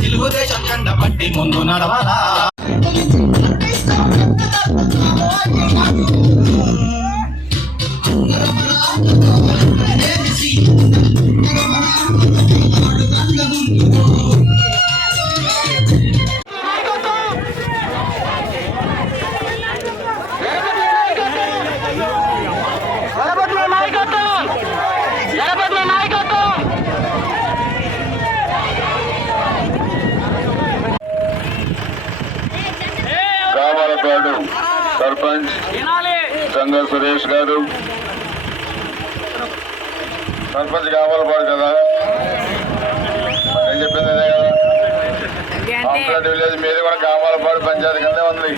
తెలుగుదేశం జెండా పట్టి ముందు నడవాలా. రామాలపాడు సర్పంచ్ సంగ సురేష్ గారు, సర్పంచ్ రామాలపాడు కదా, నేను చెప్పింది అదే కదా. ఆంధ్ర విలేజ్ మీది కూడా కామాలపాడు పంచాయతీ కిందే ఉంది.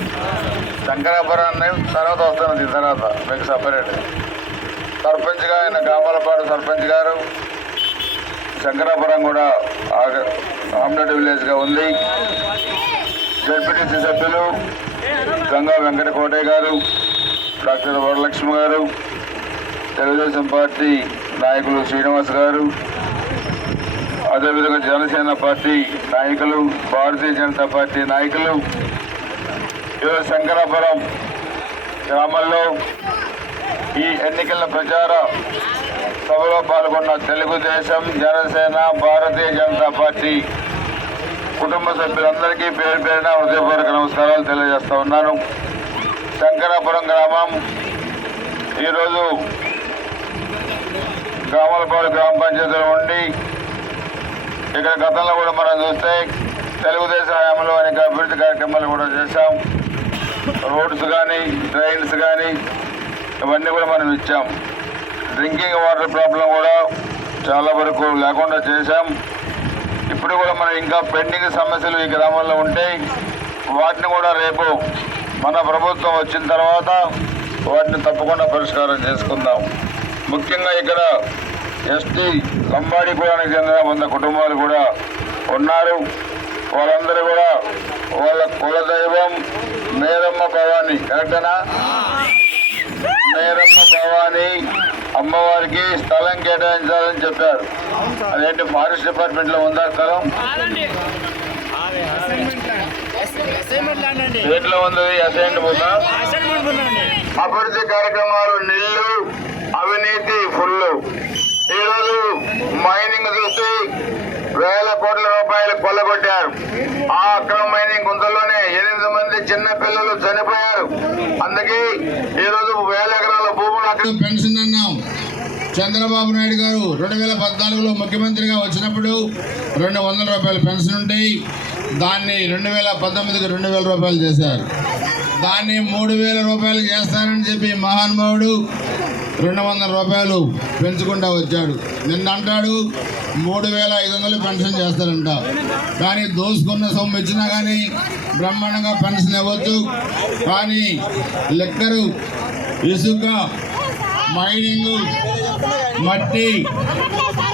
శంకరాపురం తర్వాత వస్తున్నది, తర్వాత మీకు సపరేట్. సర్పంచ్గా ఆయన కామాలపాడు సర్పంచ్ గారు, శంకరాపురం కూడా ఆమ్లెట్ విలేజ్గా ఉంది. జడ్పీటీసీ సభ్యులు గంగా వెంకట కోటయ్య గారు, డాక్టర్ వరలక్ష్మి గారు, తెలుగుదేశం పార్టీ నాయకులు శ్రీనివాస్ గారు, అదేవిధంగా జనసేన పార్టీ నాయకులు, భారతీయ జనతా పార్టీ నాయకులు, ఈరోజు శంకరాపురం గ్రామంలో ఈ ఎన్నికల ప్రచార సభలో పాల్గొన్న తెలుగుదేశం, జనసేన, భారతీయ జనతా పార్టీ కుటుంబ సభ్యులందరికీ పేరు పేరున హృదయపూర్వక నమస్కారాలు తెలియజేస్తా ఉన్నాను. శంకరాపురం గ్రామం ఈరోజు కామలపాడు గ్రామ పంచాయతీలో ఉండి, ఇక్కడ గతంలో కూడా మనం చూస్తే తెలుగుదేశం హయాంలో అనేక అభివృద్ధి కార్యక్రమాలు కూడా చేశాం. రోడ్స్ కానీ, డ్రైన్స్ కానీ ఇవన్నీ కూడా మనం ఇచ్చాం. డ్రింకింగ్ వాటర్ ప్రాబ్లం కూడా చాలా వరకు లేకుండా చేశాం. ఇప్పుడు కూడా మనం ఇంకా పెండింగ్ సమస్యలు ఈ గ్రామంలో ఉంటే వాటిని కూడా రేపు మన ప్రభుత్వం వచ్చిన తర్వాత వాటిని తప్పకుండా పరిష్కారం చేసుకుందాం. ముఖ్యంగా ఇక్కడ ఎస్టీ లంబాడి కులానికి చెందిన 100 కుటుంబాలు కూడా ఉన్నారు. వాళ్ళందరూ కూడా వాళ్ళ కులదైవం మేరమ్మ భవాని, కరెక్టేనా? మేరమ్మ భవాని అమ్మవారికి స్థలం కేటాయించాలని చెప్పారు. అదేంటి ఫారెస్ట్ డిపార్ట్మెంట్ లో ఉందా స్థలం? దేంట్లో ఉంది? అసైన్మెంట్ ఉందా? అభివృద్ధి కార్యక్రమాలు నిల్లు, అవినీతి ఫుల్లు. ఈరోజు మైనింగ్ చూసి వేల కోట్ల రూపాయలు కొల్లగొట్టారు. ఆ అక్రమ మైనింగ్ గుంతల్లోనే 8 మంది చిన్న పిల్లలు చనిపోయారు. అందుకే ఈరోజు వేల ఎకరాల భూములు పెన్షన్ అన్నాం. చంద్రబాబు నాయుడు గారు 2014లో ముఖ్యమంత్రిగా వచ్చినప్పుడు 200 రూపాయల పెన్షన్ ఉంటాయి. దాన్ని 2019కి 2000 రూపాయలు చేశారు. దాన్ని 3000 రూపాయలు చేస్తానని చెప్పి మహానుభావుడు 200 రూపాయలు పెంచుకుంటూ వచ్చాడు. నిన్న అంటాడు 3500 పెన్షన్ చేస్తారంట. కానీ దోసుకున్న సొమ్ము ఇచ్చినా కానీ బ్రహ్మాండంగా పెన్షన్ ఇవ్వచ్చు. కానీ లెక్కరు, ఇసుక, మైనింగ్, మట్టి